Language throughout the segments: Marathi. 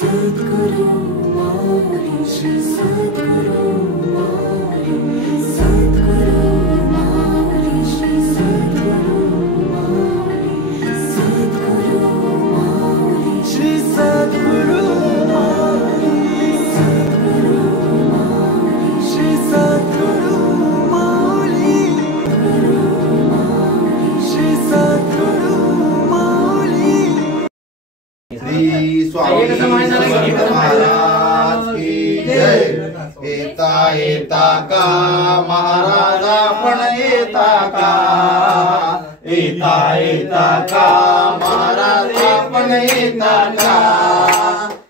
सद्गुरु माऊली श्री सद्गुरु माऊली सद्गुरु माऊली श्री सद्गुरु माऊली सद्गुरु माऊली श्री सद्गुरु माऊली सद्गुरु माऊली श्री सद्गुरु माऊली श्री सद्गुरु माऊली श्री स्वामी समर्थ महाराज की जय। येता येता का महाराज आपण येता का, येता येता का महाराज आपण येता का,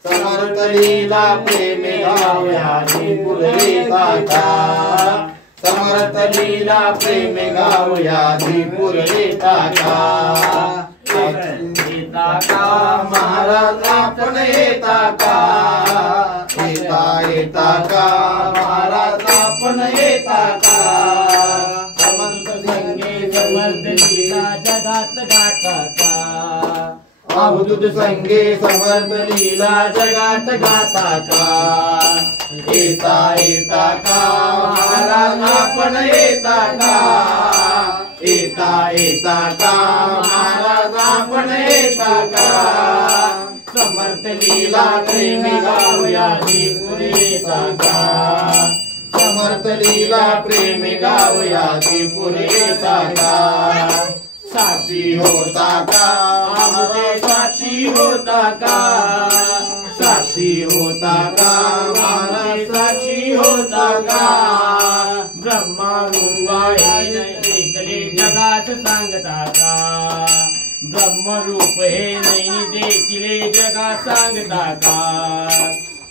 समर्थ लीला प्रेम गाऊया दीपुर येता का, समर्थ लीला प्रेम गाऊया दीपुर येता का, येता का महाराज आपण येता का, येता येता का महाराज आपण येता का, समर्थ संगे समर्थ लीला जगात गाता का, अवधूत संगे समर्थ लीला जगात गाता का, येता येता का महाराज आपण येता का, येता येता का महाराज आपण येता का, समर्थ लीला प्रेम गाऊया दीपुर येता का, समर्थ लीला प्रेम गाऊया दीपुर येता का, साक्षी होता का आमचे साक्षी होता का, साक्षी होता का महाराज साक्षी होता का, ब्रह्मा रूपाने जगात सांगता का, ब्रह्मरूप हे नाही देखिले जगा सांगता का,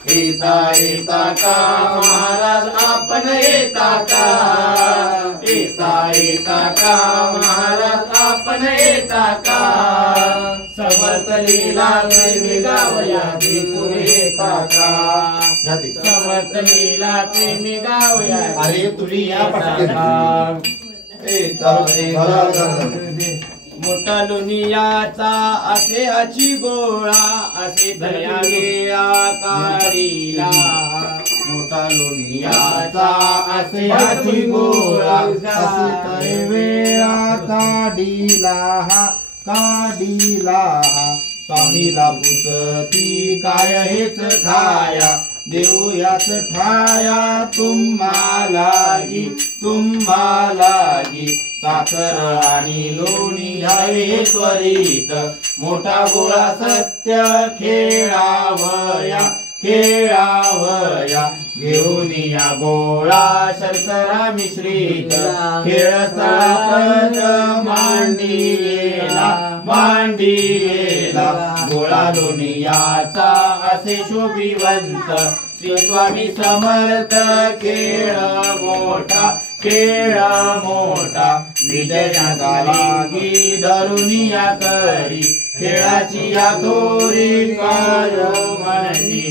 येता येता का महाराज आपण येता का, येता येता का महाराज आपण येता का, समर्थ लीला प्रेम गाऊया दीपुर येता का, समर्थ लीला प्रेम गाऊया। अरे तुझी या मोठा लोनियाचा असे हाची गोळा असे धयागे आकारीला, मोठा लोनियाचा असे हाची गोळा असे वेळा काढीला काढीला, स्वामीला पुसती काय हेच खाया देऊयाच ठाया तुम्हालागी तुम्हालागी, साखर आणि लोणी घ्यावे त्वरित, मोठा गोळा सत्य खेळावया खेळावया, घेऊन या गोळा शर्करा मिश्रित, खेळस्थळात मांडीला मांडीला, गोळा लोणीयाचा असे शोभिवंत, श्री स्वामी समर्थ खेळ मोठा खेळ मोठा, विजयाचा लागी धरुनिया करी, खेळाची या दोरी करू म्हणती,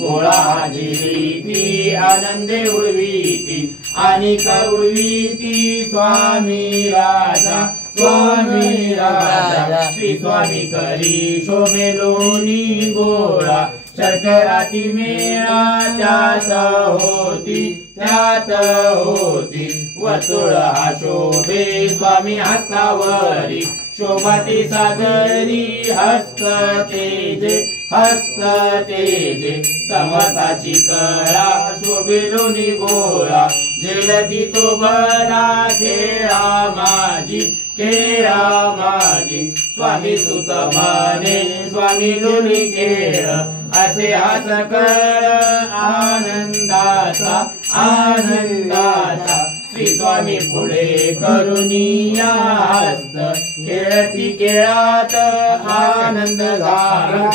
गोळा जिरीती आनंदे उडवीती आणि उडवीती स्वामी राजा स्वामी राजा, श्री स्वामी करी शोभे लोणी गोळा, शर्कराती मेळा त्यात होती, वर्तुळ हा शोभे स्वामी हस्तावरी, शोभाती साजरी हस्त तेजे, समर्थाची कळा शोभे लोणी गोळा, जेलती तो बरा खेळा माझी स्वामी सुत माने स्वामी लोणी खेळ, असे हास कर आनंदाचा श्री स्वामी पुढे करुनिया हस्त, खेळती खेळात आनंद झाला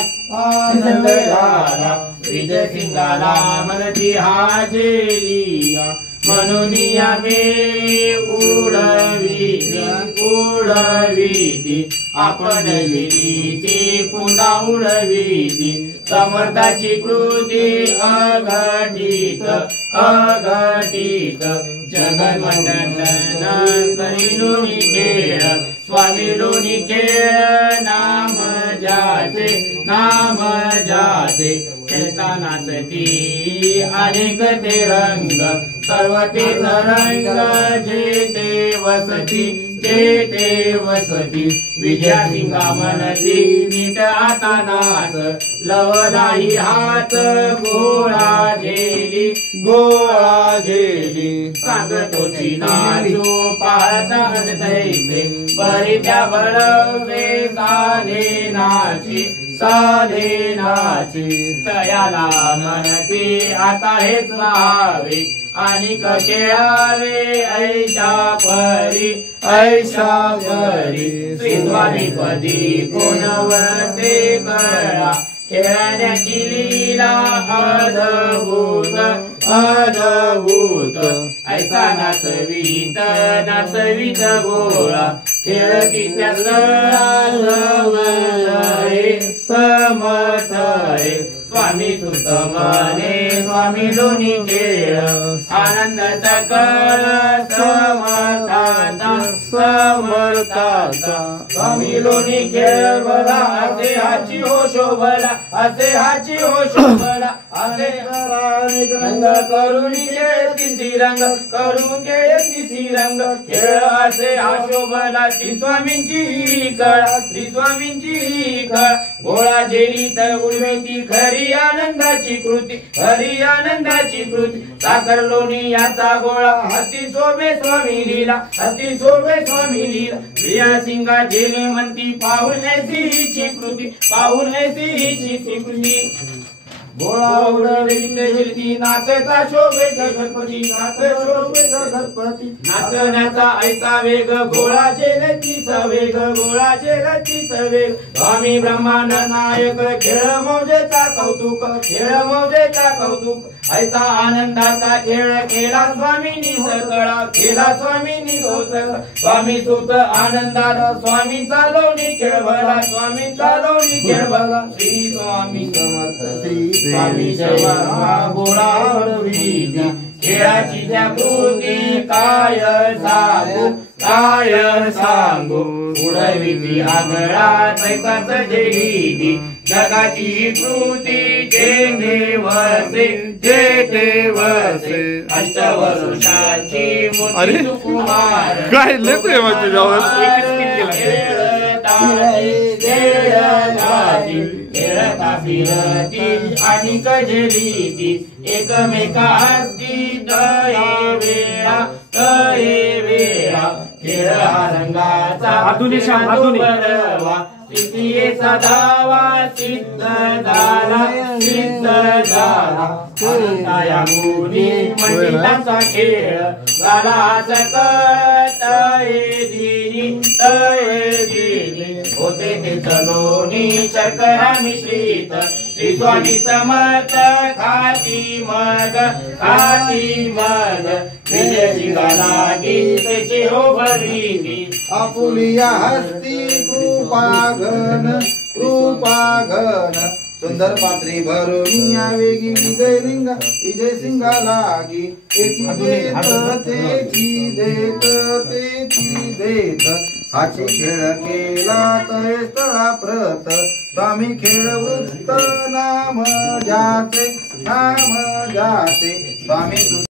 विजय सिंगाला मनती हाजेलिया, म्हणून आम्ही उडवीती आपण गिरीची पुन्हा उडवीती, समर्थाची कृती अघटित जगन्मंडन करी लोणी खेळ, स्वामी लोणी खेळ नाम जाचे नाम जाचे खेळतानाच ती अनेक ते रंग सर्व ते रंग जे ते वसती जे ते वसती विजया सिंगा म्हणती नीट आता नाच लवलाही हात गोळा झेली गोळा झेली सांगतोची नाचो पाहता तैसे बरी त्या बळवे साधे नाची तयाला म्हणती आता हेच राहावे आणि खेळावे ऐशा परी श्री स्वामी पदी कोण वसे कळा खेळण्याची लीला अद्भुत ऐसा नाचवीत गोळा खेळती त्या समर्थ स्वामी सुत म्हणे स्वामी लोणी खेळ आनंद सकळ समर्थाचा स्वामी लोणी खेळ भला असे हाची हो शोभला असे हाची हो शोभला असे रंग करून घेती रंग करून घेती रंग खेळ असे हा शोभला श्री स्वामींची कळा श्री स्वामींची कळा गोळा झेली तर उलवेती खरी आनंदाची कृती खरी आनंदाची कृती साखर लोणी याचा गोळा हस्ती शोभे स्वामी लीला हस्ती शोभे स्वामी लीला प्रिया सिंगा झेले म्हणती पाहून ऐसी हिची कृती पाहून ऐसी हिची कृती गोळा उडविली नाचता शोभे गणपती नाच शोभे गणपती नाचण्याचा ऐसा वेग गोळा झेलतीच वेग गोळा झेलतीच वेग स्वामी ब्रह्मांड नायक खेळ मौजेचा कौतुक खेळ मौजेचा कौतुक ऐसा आनंदाचा खेळ केला स्वामींनी सकळा केला स्वामींनी सकळा स्वामी सुत आनंदात स्वामींचा लोणी खेळ भला स्वामींचा लोणी खेळ भला श्री स्वामी समर्थ श्री स्वामी सेवा गोळा उडविली खेळाची त्या कृती काय सांगू उडविली आगळा तैसाच जेली जगाची कृती जे वसे अष्टवर्षाची मोठी कुमार काय लेतोय मग खेळता फिरती आणि कजलीती एकमेका हस्ती तये वेळा खेळ हा रंगाचा बरवा सिद्धीचा दावा सिद्ध झाला या गुणी मंडिताचा खेळ झाला तये दिनी होते ते चलोनी शर्करा मिश्रित श्री स्वामी समर्थ खाती मग विजय शिंगा लागी त्याची हो भरविली आपुलिया हस्ती कृपाघन सुंदर पात्री भरून या वेगी विजय सिंगा लागी तेची देत हाची खेळ केला तय स्थळा प्रत स्वामी खेळ वृत्त नाम जाचे स्वामी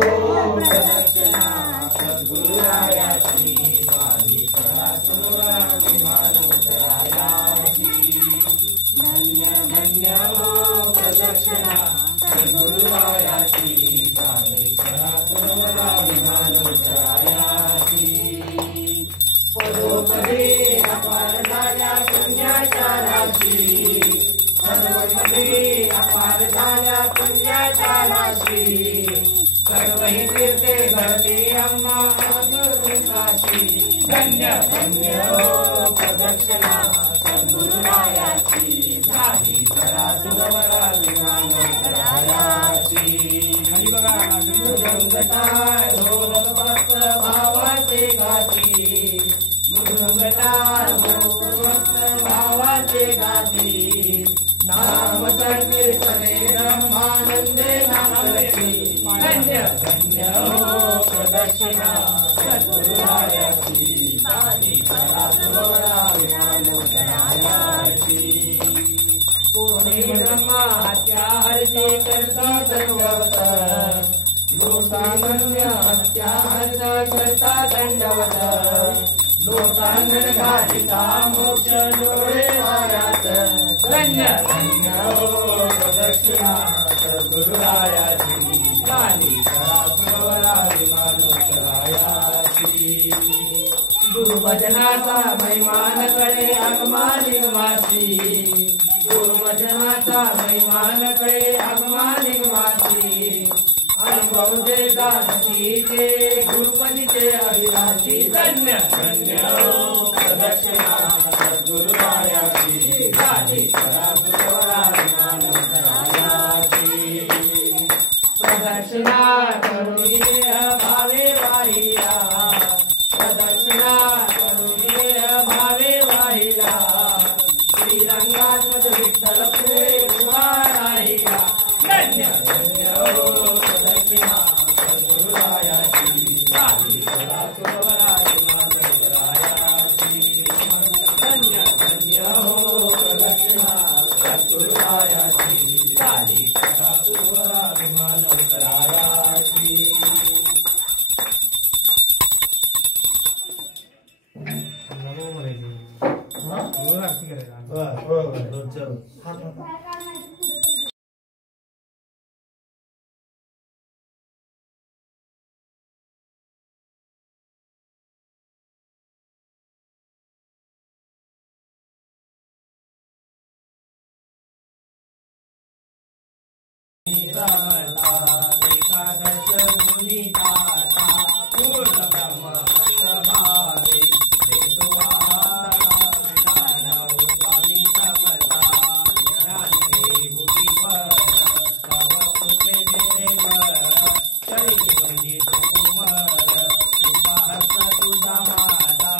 प्रदक्षिणा सद्गुरुरायाची स्वामी करा सुराभिमान उतरायाची धन्य धन्य हो प्रदक्षिणा सद्गुरुरायाची स्वामी करा सुराभिमान उतरायाची पदोपदी अपार झाल्या पुण्याच्या राशी सर्वपदी अपार झाल्या पुण्याच्या राशी सर्वही तीर्थे घडली अम्मा अमृताची धन्य धन्य हो प्रदक्षिणा सद्गुरुरायाची झाली करा सुरवरायाची मृदंगटाय ढोलभक्त भावाचे गाती मृदंगटाय ढोलभक्त भावाचे गाती नाम संकीर्तने ब्रह्मानंदे नामरती धन्य धन्य हो प्रदक्षिणा सद्गुरुरायाची झाली करा सुरवराभिमान उतरायाची कोणी ब्रह्महत्या हरते करता दंडवत लोकांगण्य हत्या हरता करता दंडवत लोकांगण घालिता मोक्ष डोळे वायात धन्य धन्य हो प्रदक्षिणा सद्गुरुरायाची झाली करा सुरवराभिमान उतरायाची गुरुभजनाचा महिमान कळे आगमानिगमाची गुरुभजनाचा महिमान कळे आगमानिगमाची अनुभव दे जानकीचे गुरुपदीचे अभिलाषी धन्य धन्य हो प्रदक्षिणा सद्गुरुरायाची झाली करा सुरवराभिमान उतरायाची प्रदक्षिणा करुणी भावे वाहिला प्रदक्षिणा करुणी भावे वाहिला श्रीरंगात विठ्ठल प्रेम राहिला धन्य धन्य हो प्रदक्षिणा सद्गुरुरायाची झाली करा सुरवराभिमान उतरायाची धन्य धन्य हो प्रदक्षिणा सद्गुरुरायाची झाली करा सुरवराभिमान उतरायाची एकादश मुनिदाता पूर्ण ब्रह्म प्रभावे स्वामी समर्था ज्ञानी बुद्धिवर तव कृपे देवर शरीर कुमार कृपाहस तुझा माता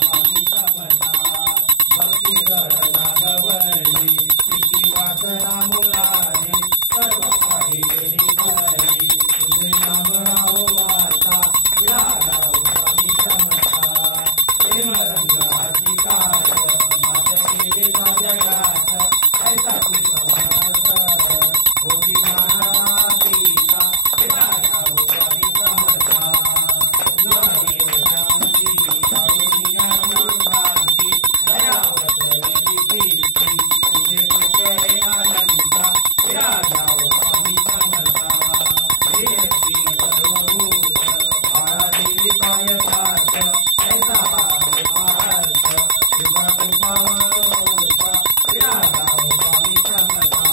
स्वामी समर्था भक्ती नागवली शिकी वासना मुलाने सर्व काही गेली खरी तुझे नाम राहो वार्ता विरागाव स्वामी समर्था प्रेम रंगाची कात माझ्या केले माझ्या गात ऐसा तू समर्थ होती मानवा पिता विरागाव स्वामी समर्था नाही शांती कारुण्या शांती दयावत कीर्ती तुझे कृपे आनंदा विरागाव स्वामी समर्था कीर्ती सर्वभूत बाळादेवी पायसात ऐसा भाव पार्थ तुझा कृपावरोध विरागाव स्वामी समर्था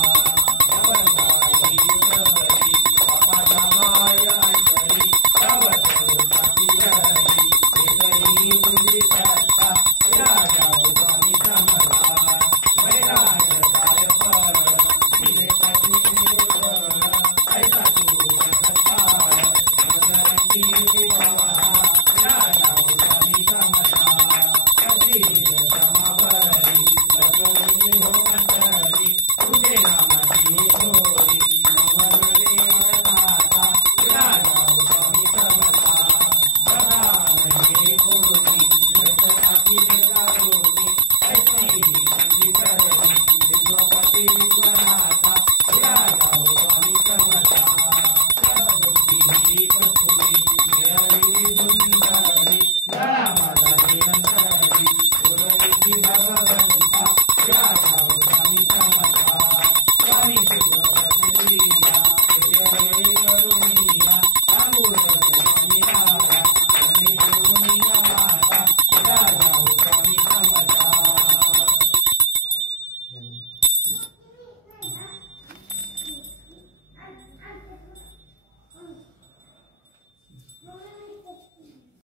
जगन्माई प्रहरी बापाचा माय अंतरी तव स्वरूपाची लहरी केतरी तुझी चर्चा विरागाव स्वामी समर्था वैराग काय फळ तिने पत्नी ऐसा तू सत्ताळ मदनची विवाह विरागाव स्वामी समर्था कधीर समाभरी प्रचोदिनी हो अंतरी तुझे नामाची हो